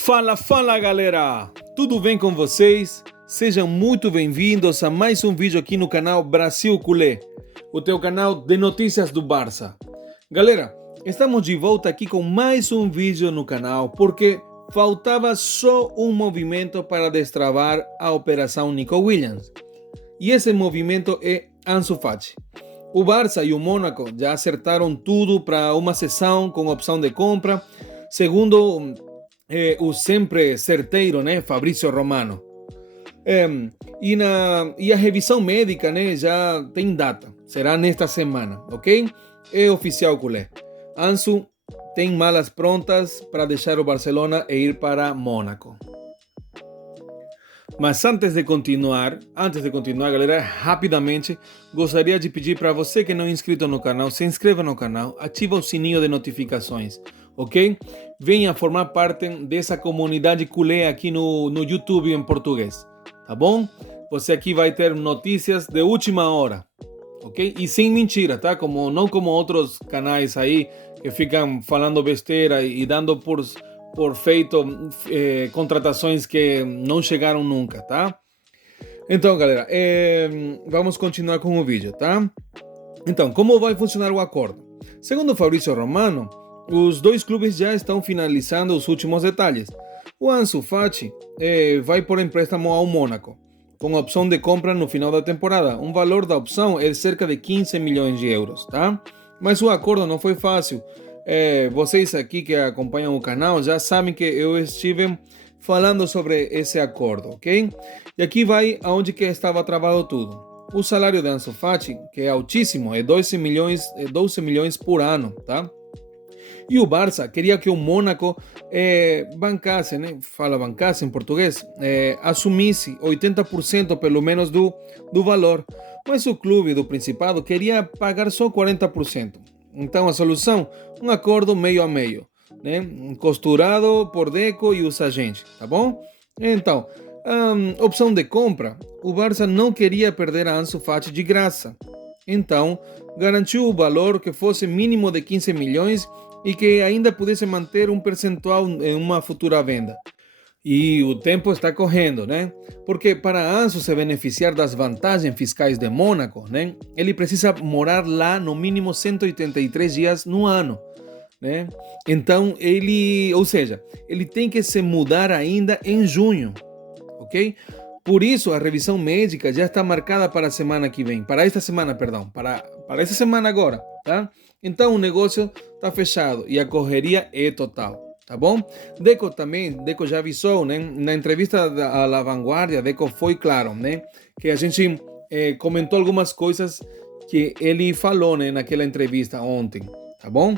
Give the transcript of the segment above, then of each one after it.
Fala, fala galera! Tudo bem com vocês? Sejam muito bem-vindos a mais um vídeo aqui no canal Brasil Culé, o teu canal de notícias do Barça. Galera, estamos de volta aqui com mais um vídeo no canal porque faltava só um movimento para destravar a Operação Nico Williams. E esse movimento é Ansu Fati. O Barça e o Mônaco já acertaram tudo para uma cessão com opção de compra, segundo o sempre certeiro, né, Fabrício Romano. E a revisão médica, né, já tem data, será nesta semana, ok? É oficial, culé. Ansu tem malas prontas para deixar o Barcelona e ir para Mônaco. Mas antes de continuar, galera, rapidamente, gostaria de pedir para você que não é inscrito no canal, se inscreva no canal, ativa o sininho de notificações, ok? Venha formar parte dessa comunidade culé aqui no YouTube em português, tá bom? Você aqui vai ter notícias de última hora, ok? E sem mentira, tá? Não como outros canais aí que ficam falando besteira e dando por feito contratações que não chegaram nunca, tá? Então, galera, vamos continuar com o vídeo, tá? Então, como vai funcionar o acordo? Segundo Fabrício Romano, os dois clubes já estão finalizando os últimos detalhes. O Ansu Fati vai por empréstimo ao Mônaco, com opção de compra no final da temporada. O valor da opção é de cerca de 15 milhões de euros, tá? Mas o acordo não foi fácil. Vocês aqui que acompanham o canal já sabem que eu estive falando sobre esse acordo, ok? E aqui vai aonde que estava travado tudo. O salário de Ansu Fati, que é altíssimo, é 12 milhões por ano, tá? E o Barça queria que o Mônaco bancasse, né? Fala bancasse em português, assumisse 80% pelo menos do valor. Mas o clube do Principado queria pagar só 40%. Então a solução, um acordo meio a meio, né? Costurado por Deco e os agentes, tá bom? Então, opção de compra, o Barça não queria perder a Ansu Fati de graça. Então, garantiu o valor que fosse mínimo de 15 milhões e que ainda pudesse manter um percentual em uma futura venda. E o tempo está correndo, né? Porque para Ansu se beneficiar das vantagens fiscais de Mônaco, né? Ele precisa morar lá no mínimo 183 dias no ano, né? Então ele tem que se mudar ainda em junho, ok? Por isso a revisão médica já está marcada para a semana que vem, para esta semana, perdão, para esta semana agora, tá? Então o negócio está fechado e a correria é total. Tá bom? Deco já avisou, né? Na entrevista à La Vanguardia, Deco foi claro, né? Que a gente comentou algumas coisas que ele falou, né? Naquela entrevista ontem, tá bom?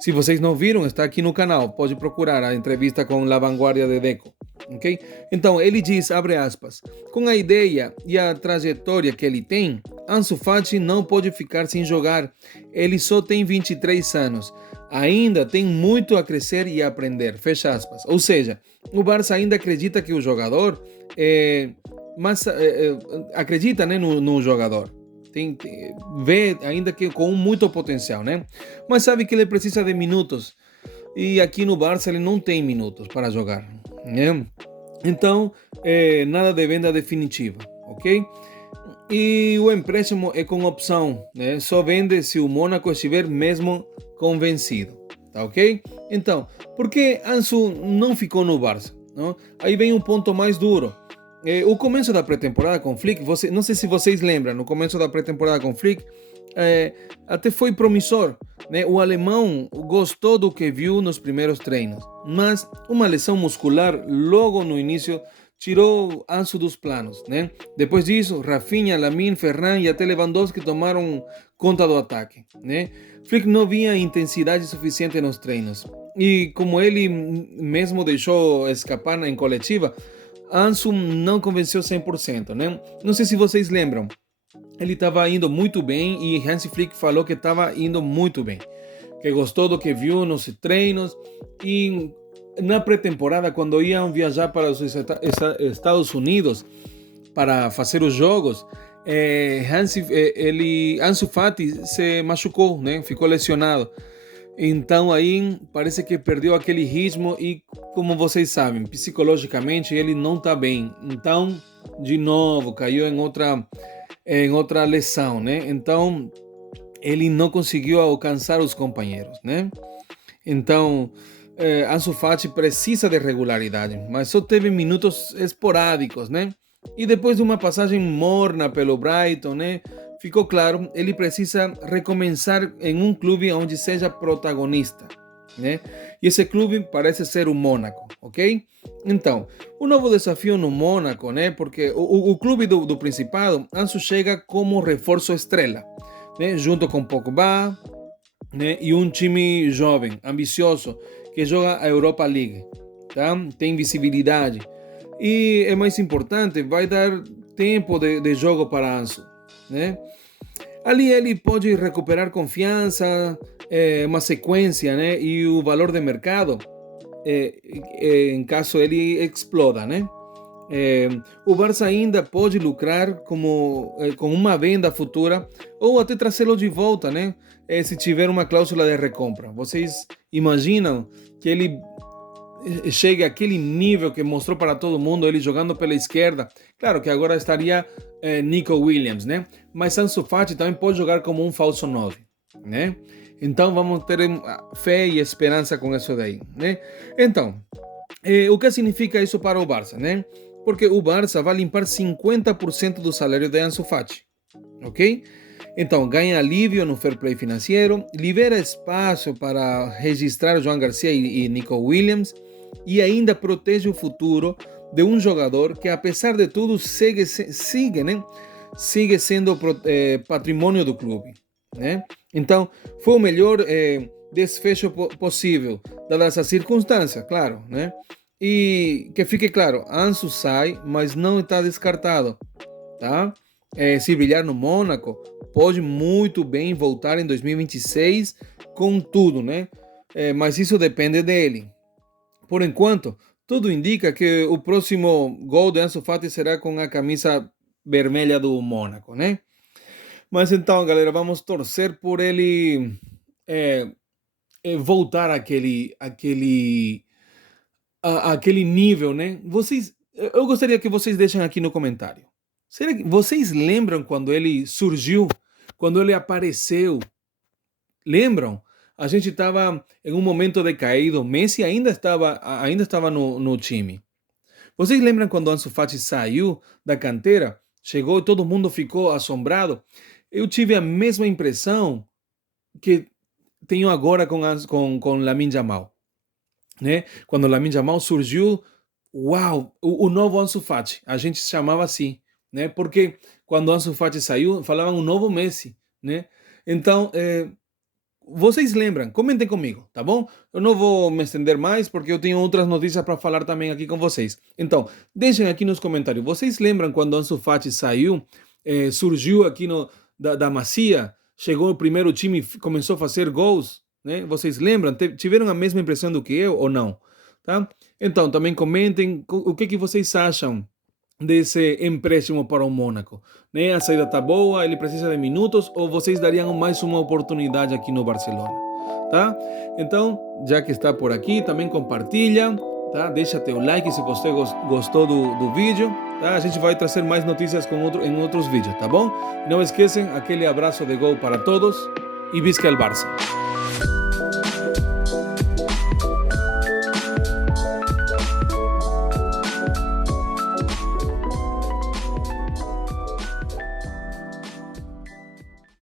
Se vocês não viram, está aqui no canal, pode procurar a entrevista com La Vanguardia de Deco, ok? Então, ele diz, abre aspas, com a ideia e a trajetória que ele tem, Ansu Fati não pode ficar sem jogar, ele só tem 23 anos. Ainda tem muito a crescer e a aprender, fecha aspas. Ou seja, o Barça ainda acredita que o jogador, acredita, né, no jogador. Vê ainda que com muito potencial, né? Mas sabe que ele precisa de minutos. E aqui no Barça ele não tem minutos para jogar, né? Então, nada de venda definitiva, ok? E o empréstimo é com opção, né? Só vende se o Mônaco estiver mesmo convencido, tá ok? Então, por que Ansu não ficou no Barça? Não? Aí vem um ponto mais duro. O começo da pré-temporada com Flick, não sei se vocês lembram, no começo da pré-temporada com Flick, até foi promissor, né? O alemão gostou do que viu nos primeiros treinos, mas uma lesão muscular logo no início tirou Ansu dos planos, né? Depois disso, Rafinha, Lamine, Ferran e até Lewandowski tomaram conta do ataque, né? Flick não via intensidade suficiente nos treinos e como ele mesmo deixou escapar em coletiva, Ansu não convenceu 100%, né? Não sei se vocês lembram, ele estava indo muito bem e Hansi Flick falou que estava indo muito bem, que gostou do que viu nos treinos e na pré-temporada, quando iam viajar para os Estados Unidos para fazer os jogos, Ansu Fati se machucou, né? Ficou lesionado. Então aí parece que perdeu aquele ritmo e como vocês sabem, psicologicamente ele não está bem. Então, de novo, caiu em outra lesão, né? Então, ele não conseguiu alcançar os companheiros, né? Então, Ansu Fati precisa de regularidade, mas só teve minutos esporádicos, né? E depois de uma passagem morna pelo Brighton, né? Ficou claro, ele precisa recomeçar em um clube onde seja protagonista, né? E esse clube parece ser o Mônaco, ok? Então, o novo desafio no Mônaco, né? Porque o clube do Principado, Ansu chega como reforço estrela, né? Junto com Pogba, né? E um time jovem, ambicioso, que joga a Europa League, tá? Tem visibilidade. E é mais importante, vai dar tempo de jogo para Ansu, né? Ali ele pode recuperar confiança, uma sequência, né? E o valor de mercado, em caso ele exploda, né? O Barça ainda pode lucrar com uma venda futura ou até trazê-lo de volta, né? Se tiver uma cláusula de recompra. Vocês imaginam que ele chegue àquele nível que mostrou para todo mundo, ele jogando pela esquerda? Claro que agora estaria Nico Williams, né? Mas Ansu Fati também pode jogar como um falso 9, né? Então vamos ter fé e esperança com isso daí, né? Então, o que significa isso para o Barça, né? Porque o Barça vai limpar 50% do salário de Ansu Fati, ok? Então, ganha alívio no fair play financeiro, libera espaço para registrar João Garcia e Nico Williams e ainda protege o futuro de um jogador que, apesar de tudo, sigue sendo patrimônio do clube, né? Então, foi o melhor desfecho possível, dadas as circunstâncias, claro, né? E que fique claro, Ansu sai, mas não está descartado, tá? Se brilhar no Mônaco, pode muito bem voltar em 2026 com tudo, né? Mas isso depende dele. Por enquanto, tudo indica que o próximo gol de Ansu Fati será com a camisa vermelha do Mônaco, né? Mas então, galera, vamos torcer por ele voltar àquele nível, né? Eu gostaria que vocês deixem aqui no comentário. Será que vocês lembram quando ele surgiu, quando ele apareceu? Lembram? A gente estava em um momento decaído. Messi ainda estava no time. Vocês lembram quando Ansu Fati saiu da canteira? Chegou e todo mundo ficou assombrado. Eu tive a mesma impressão que tenho agora com Lamine Yamal, né? Quando Lamine Yamal surgiu, uau, o novo Ansu Fati, a gente chamava assim, né? Porque quando Ansu Fati saiu, falavam o novo Messi, né? Então, vocês lembram? Comentem comigo, tá bom? Eu não vou me estender mais porque eu tenho outras notícias para falar também aqui com vocês. Então, deixem aqui nos comentários. Vocês lembram quando Ansu Fati saiu, surgiu aqui da Masia, chegou o primeiro time, começou a fazer gols, né? Vocês lembram? Tiveram a mesma impressão do que eu ou não? Tá? Então, também comentem o que vocês acham desse empréstimo para o Mônaco, né? A saída tá boa, ele precisa de minutos ou vocês dariam mais uma oportunidade aqui no Barcelona, tá? Então, já que está por aqui, também compartilha, tá? Deixa teu like se você gostou do vídeo, tá? A gente vai trazer mais notícias em outros vídeos, tá bom? Não esquecem, aquele abraço de gol para todos e visca el Barça!